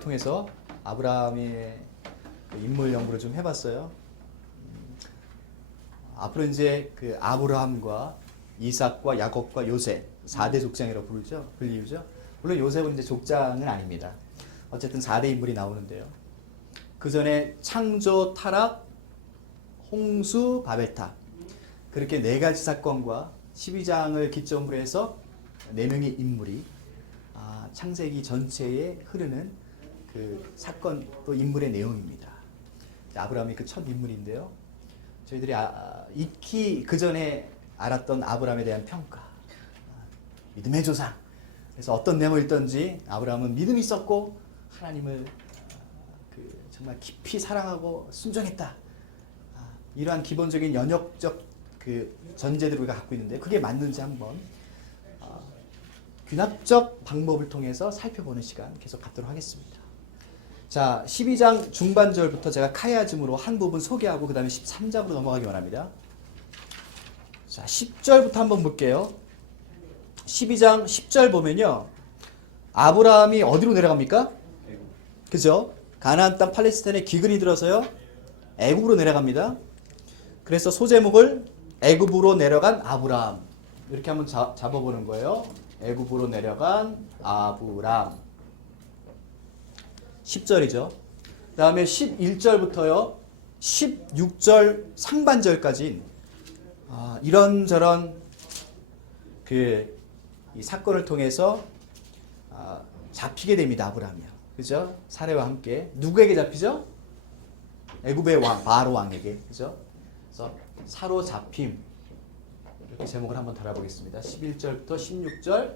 통해서 아브라함의 인물 연구를 좀 해봤어요. 앞으로 이제 그 아브라함과 이삭과 야곱과 요셉 4대 족장이라고 불리우죠. 물론 요셉은 이제 족장은 아닙니다. 어쨌든 4대 인물이 나오는데요. 그 전에 창조, 타락, 홍수, 바벨탑 그렇게 4가지 사건과 12장을 기점으로 해서 4명의 인물이 창세기 전체에 흐르는 그 사건 또 인물의 내용입니다. 아브라함이 그 첫 인물인데요. 저희들이 익히 그 전에 알았던 아브라함에 대한 평가, 믿음의 조상. 그래서 어떤 내용을 읽던지 아브라함은 믿음이 있었고 하나님을 정말 깊이 사랑하고 순종했다. 이러한 기본적인 연역적 그 전제들을 우리가 갖고 있는데 그게 맞는지 한번 귀납적 방법을 통해서 살펴보는 시간 계속 갖도록 하겠습니다. 자, 12장 중반절부터 제가 카야즘으로 한 부분 소개하고 그 다음에 13장으로 넘어가기 원합니다. 자, 10절부터 한번 볼게요. 12장 10절 보면요. 아브라함이 어디로 내려갑니까? 그죠? 가나안 땅 팔레스타인에 기근이 들어서요. 애굽으로 내려갑니다. 그래서 소제목을 애굽으로 내려간 아브라함 이렇게 한번 잡아보는 거예요. 애굽으로 내려간 아브람 10절이죠. 그 다음에 11절부터요 16절 상반절까지 이런저런 이 사건을 통해서 잡히게 됩니다. 아브람이요. 그죠? 사례와 함께 누구에게 잡히죠? 애굽의 왕 바로 왕에게. 그죠? 그래서 사로잡힘 이렇게 제목을 한번 달아보겠습니다. 11절부터 16절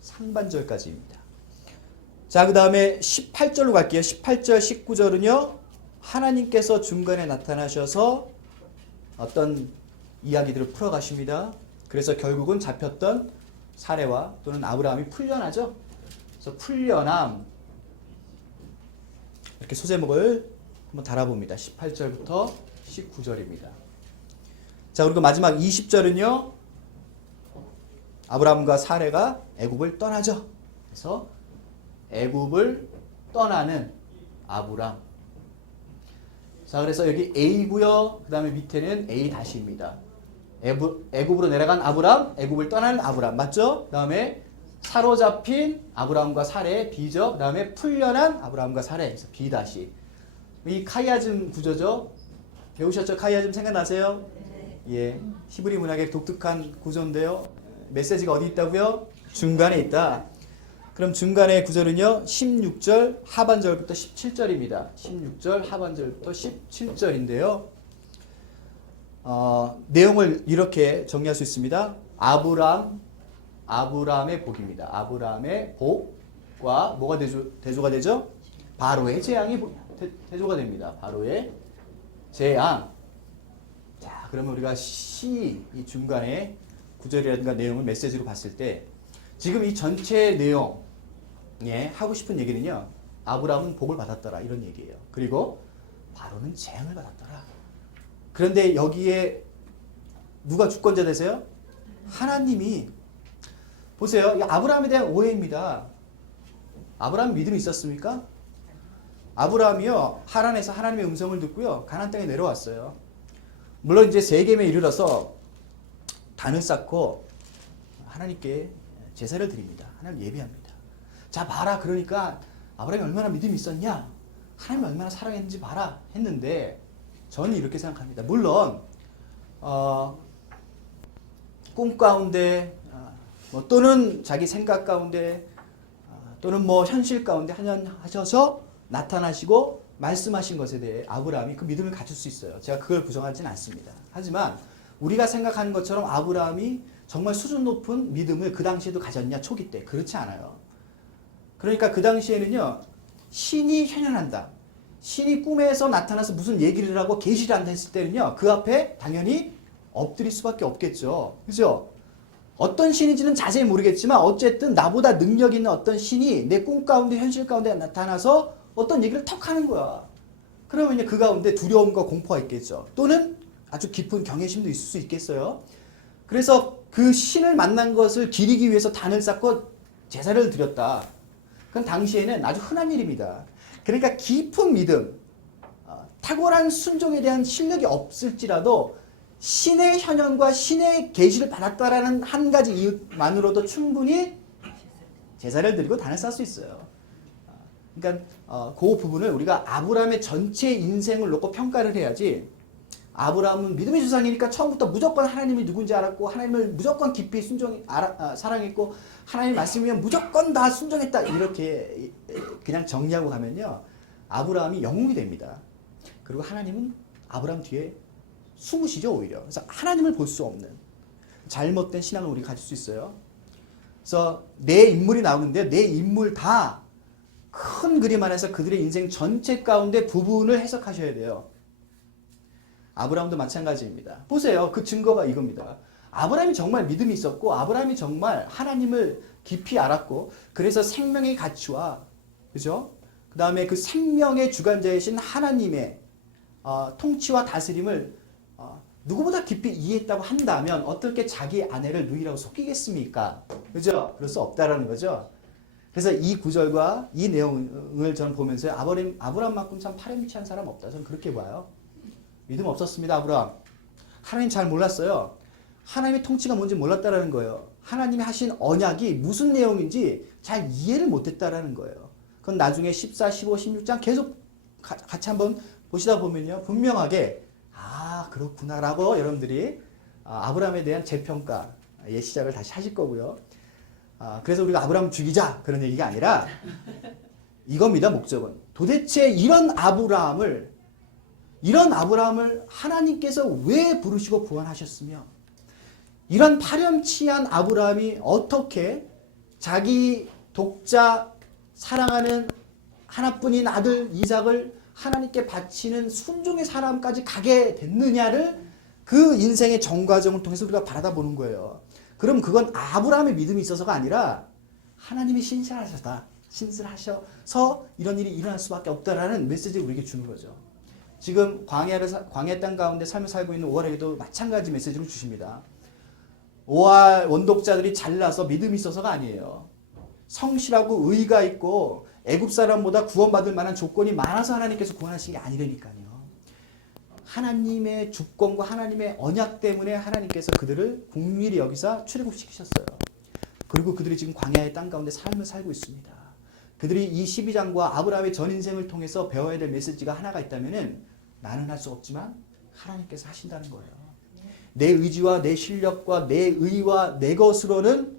상반절까지입니다. 자, 그 다음에 18절로 갈게요. 18절, 19절은요. 하나님께서 중간에 나타나셔서 어떤 이야기들을 풀어가십니다. 그래서 결국은 잡혔던 사례와 또는 아브라함이 풀려나죠. 그래서 풀려남 이렇게 소제목을 한번 달아봅니다. 18절부터 19절입니다. 자, 그리고 마지막 20절은요. 아브라함과 사레가 애굽을 떠나죠. 그래서 애굽을 떠나는 아브람. 자, 그래서 여기 A고요. 그 다음에 밑에는 A 다시입니다. 애굽으로 내려간 아브람, 애굽을 떠나는 아브람. 맞죠? 그 다음에 사로잡힌 아브라함과 사레 B죠. 그 다음에 풀려난 아브라함과 사레. 그래서 B 다시. 이 카이아즘 구조죠. 배우셨죠? 카이아즘 생각나세요? 예. 히브리 문학의 독특한 구조인데요. 메시지가 어디 있다고요? 중간에 있다. 그럼 중간의 구절은요. 16절 하반절부터 17절입니다. 16절 하반절부터 17절인데요. 내용을 이렇게 정리할 수 있습니다. 아브라함의 복입니다. 아브라함의 복과 뭐가 대조가 되죠? 바로의 재앙이 대조가 됩니다. 바로의 재앙. 자, 그러면 우리가 이 중간에 구절이라든가 내용을 메시지로 봤을 때 지금 이 전체 내용에 하고 싶은 얘기는요. 아브라함은 복을 받았더라 이런 얘기예요. 그리고 바로는 재앙을 받았더라. 그런데 여기에 누가 주권자 되세요? 하나님이. 보세요. 이 아브라함에 대한 오해입니다. 아브라함 믿음이 있었습니까? 아브라함이요. 하란에서 하나님의 음성을 듣고요. 가나안 땅에 내려왔어요. 물론 이제 세겜에 이르러서 단을 쌓고 하나님께 제사를 드립니다. 하나님 예배합니다. 자, 봐라. 그러니까 아브라함이 얼마나 믿음이 있었냐? 하나님을 얼마나 사랑했는지 봐라 했는데 저는 이렇게 생각합니다. 물론 꿈 가운데 또는 자기 생각 가운데 또는 현실 가운데 하셔서 나타나시고 말씀하신 것에 대해 아브라함이 그 믿음을 가질 수 있어요. 제가 그걸 부정하지는 않습니다. 하지만 우리가 생각하는 것처럼 아브라함이 정말 수준 높은 믿음을 그 당시에도 가졌냐? 초기 때. 그렇지 않아요. 그러니까 그 당시에는요. 신이 현현한다. 신이 꿈에서 나타나서 무슨 얘기를 하고 계시를 한다 했을 때는요. 그 앞에 당연히 엎드릴 수밖에 없겠죠. 그죠? 어떤 신인지는 자세히 모르겠지만 어쨌든 나보다 능력 있는 어떤 신이 내 꿈 가운데 현실 가운데 나타나서 어떤 얘기를 턱 하는 거야. 그러면 이제 그 가운데 두려움과 공포가 있겠죠. 또는 아주 깊은 경외심도 있을 수 있겠어요. 그래서 그 신을 만난 것을 기리기 위해서 단을 쌓고 제사를 드렸다. 그건 당시에는 아주 흔한 일입니다. 그러니까 깊은 믿음, 탁월한 순종에 대한 실력이 없을지라도 신의 현현과 신의 계시를 받았다라는 한 가지 이유만으로도 충분히 제사를 드리고 단을 쌓을 수 있어요. 그러니까 그 부분을 우리가 아브라함의 전체 인생을 놓고 평가를 해야지, 아브라함은 믿음의 조상이니까 처음부터 무조건 하나님이 누군지 알았고 하나님을 무조건 깊이 사랑했고 하나님 말씀이면 무조건 다 순종했다, 이렇게 그냥 정리하고 가면요, 아브라함이 영웅이 됩니다. 그리고 하나님은 아브라함 뒤에 숨으시죠, 오히려. 그래서 하나님을 볼 수 없는 잘못된 신앙을 우리가 가질 수 있어요. 그래서 내 인물이 나오는데 내 인물 다 큰 그림 안에서 그들의 인생 전체 가운데 부분을 해석하셔야 돼요. 아브라함도 마찬가지입니다. 보세요. 그 증거가 이겁니다. 아브라함이 정말 믿음이 있었고 아브라함이 정말 하나님을 깊이 알았고 그래서 생명의 가치와, 그죠? 그 다음에 그 생명의 주관자이신 하나님의 통치와 다스림을 누구보다 깊이 이해했다고 한다면 어떻게 자기 아내를 누이라고 속이겠습니까? 그죠? 그럴 수 없다라는 거죠. 그래서 이 구절과 이 내용을 저는 보면서 아브라함만큼 참 파렴치한 사람 없다, 저는 그렇게 봐요. 믿음 없었습니다, 아브라함. 하나님 잘 몰랐어요. 하나님의 통치가 뭔지 몰랐다라는 거예요. 하나님이 하신 언약이 무슨 내용인지 잘 이해를 못했다라는 거예요. 그건 나중에 14, 15, 16장 계속 같이 한번 보시다 보면요, 분명하게 그렇구나라고 여러분들이 아브라함에 대한 재평가의 시작을 다시 하실 거고요. 그래서 우리가 아브라함 죽이자 그런 얘기가 아니라 이겁니다. 목적은 도대체 이런 아브라함을 하나님께서 왜 부르시고 구원하셨으며, 이런 파렴치한 아브라함이 어떻게 자기 독자 사랑하는 하나뿐인 아들 이삭을 하나님께 바치는 순종의 사람까지 가게 됐느냐를 그 인생의 정과정을 통해서 우리가 바라다보는 거예요. 그럼 그건 아브라함의 믿음이 있어서가 아니라 하나님이 신실하셔서 이런 일이 일어날 수밖에 없다라는 메시지를 우리에게 주는 거죠. 지금 광야 땅 가운데 삶을 살고 있는 오할에게도 마찬가지 메시지를 주십니다. 오할 원독자들이 잘나서 믿음이 있어서가 아니에요. 성실하고 의의가 있고 애굽 사람보다 구원받을 만한 조건이 많아서 하나님께서 구원하신 게 아니라니까요. 하나님의 주권과 하나님의 언약 때문에 하나님께서 그들을 긍휼히 여기사 출애굽시키셨어요. 그리고 그들이 지금 광야의 땅 가운데 삶을 살고 있습니다. 그들이 이 12장과 아브라함의 전 인생을 통해서 배워야 될 메시지가 하나가 있다면은, 나는 할 수 없지만 하나님께서 하신다는 거예요. 내 의지와 내 실력과 내 의와 내 것으로는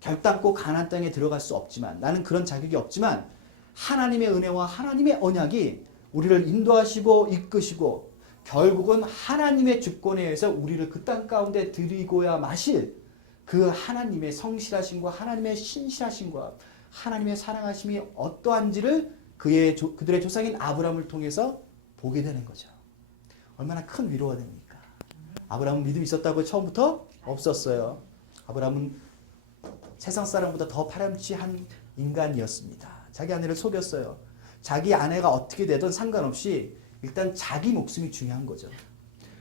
결단코 가나안 땅에 들어갈 수 없지만, 나는 그런 자격이 없지만 하나님의 은혜와 하나님의 언약이 우리를 인도하시고 이끄시고 결국은 하나님의 주권에 의해서 우리를 그 땅 가운데 드리고야 마실 그 하나님의 성실하심과 하나님의 신실하심과 하나님의 사랑하심이 어떠한지를 그들의 조상인 아브라함을 통해서 보게 되는 거죠. 얼마나 큰 위로가 됩니까? 아브라함은 믿음이 있었다고 처음부터 없었어요. 아브라함은 세상 사람보다 더 파렴치한 인간이었습니다. 자기 아내를 속였어요. 자기 아내가 어떻게 되든 상관없이 일단 자기 목숨이 중요한 거죠.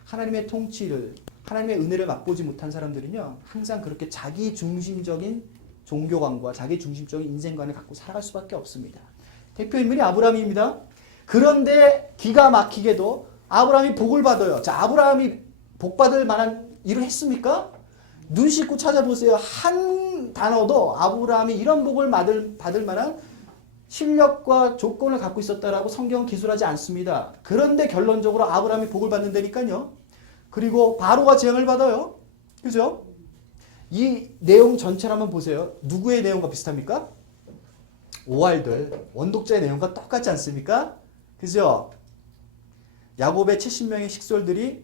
하나님의 통치를, 하나님의 은혜를 맛보지 못한 사람들은요, 항상 그렇게 자기 중심적인 종교관과 자기 중심적인 인생관을 갖고 살아갈 수밖에 없습니다. 대표 인물이 아브라함입니다. 그런데 기가 막히게도 아브라함이 복을 받아요. 자, 아브라함이 복 받을 만한 일을 했습니까? 눈 씻고 찾아보세요. 한 단어도 아브라함이 이런 복을 받을 만한 실력과 조건을 갖고 있었다라고 성경은 기술하지 않습니다. 그런데 결론적으로 아브라함이 복을 받는다니까요. 그리고 바로가 재앙을 받아요. 그죠? 이 내용 전체를 한번 보세요. 누구의 내용과 비슷합니까? 오할들, 원독자의 내용과 똑같지 않습니까? 그죠? 야곱의 70명의 식솔들이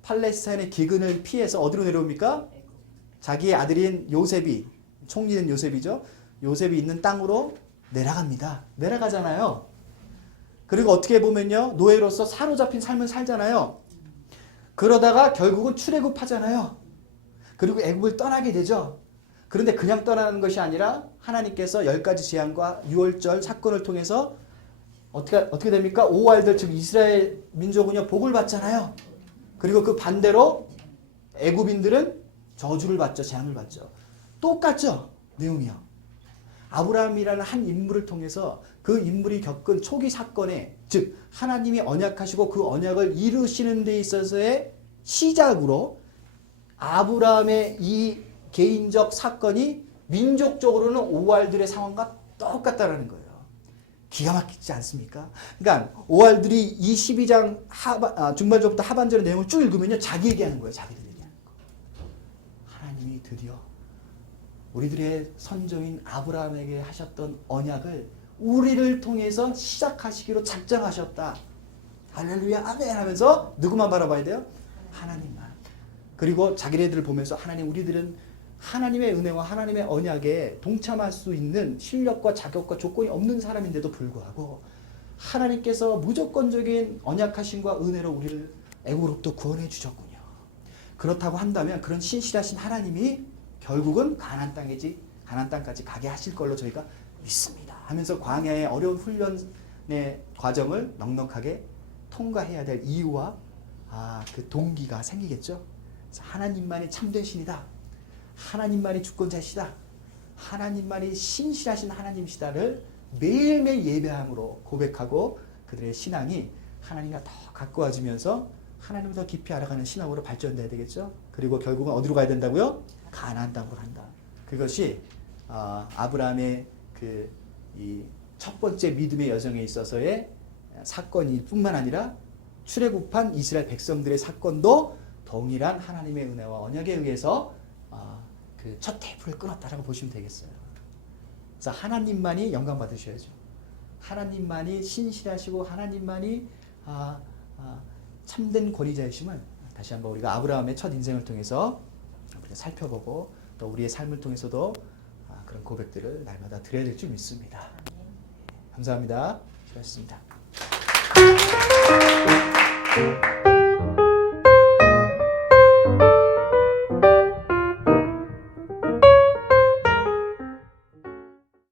팔레스타인의 기근을 피해서 어디로 내려옵니까? 자기의 아들인 요셉이, 총리는 요셉이죠. 요셉이 있는 땅으로 내려갑니다. 내려가잖아요. 그리고 어떻게 보면요, 노예로서 사로잡힌 삶을 살잖아요. 그러다가 결국은 출애굽하잖아요. 그리고 애굽을 떠나게 되죠. 그런데 그냥 떠나는 것이 아니라 하나님께서 10가지 재앙과 유월절 사건을 통해서 어떻게 됩니까? 오할들, 즉 이스라엘 민족은요, 복을 받잖아요. 그리고 그 반대로 애굽인들은 저주를 받죠. 재앙을 받죠. 똑같죠? 내용이요. 아브라함이라는 한 인물을 통해서 그 인물이 겪은 초기 사건에 즉 하나님이 언약하시고 그 언약을 이루시는 데 있어서의 시작으로 아브라함의 이 개인적 사건이 민족적으로는 오알들의 상황과 똑같다라는 거예요. 기가 막히지 않습니까? 그러니까 오알들이 이 12장 중반절부터 하반절의 내용을 쭉 읽으면요. 자기 얘기하는 거예요. 자기들 얘기하는 거. 하나님이 드디어 우리들의 선종인 아브라함에게 하셨던 언약을 우리를 통해서 시작하시기로 작정하셨다. 할렐루야 아멘 하면서 누구만 바라봐야 돼요? 하나님만. 그리고 자기네들을 보면서 하나님 우리들은 하나님의 은혜와 하나님의 언약에 동참할 수 있는 실력과 자격과 조건이 없는 사람인데도 불구하고 하나님께서 무조건적인 언약하심과 은혜로 우리를 애굽으로부터 구원해 주셨군요. 그렇다고 한다면 그런 신실하신 하나님이 결국은 가나안 땅까지 가게 하실 걸로 저희가 믿습니다. 하면서 광야의 어려운 훈련의 과정을 넉넉하게 통과해야 될 이유와 그 동기가 생기겠죠. 하나님만이 참된 신이다. 하나님만이 주권자시다. 하나님만이 신실하신 하나님이시다를 매일매일 예배함으로 고백하고 그들의 신앙이 하나님과 더 가까워지면서 하나님을 더 깊이 알아가는 신앙으로 발전돼야 되겠죠. 그리고 결국은 어디로 가야 된다고요? 가나안 땅으로 간다. 그것이 아브라함의 이 첫 번째 믿음의 여정에 있어서의 사건일 뿐만 아니라 출애굽한 이스라엘 백성들의 사건도 동일한 하나님의 은혜와 언약에 의해서 그 첫 테이프를 끊었다라고 보시면 되겠어요. 그래서 하나님만이 영광 받으셔야죠. 하나님만이 신실하시고 하나님만이 참된 권위자이심을 다시 한번 우리가 아브라함의 첫 인생을 통해서 우리가 살펴보고 또 우리의 삶을 통해서도 그런 고백들을 날마다 드려야 될 줄 믿습니다. 감사합니다. 수고하셨습니다.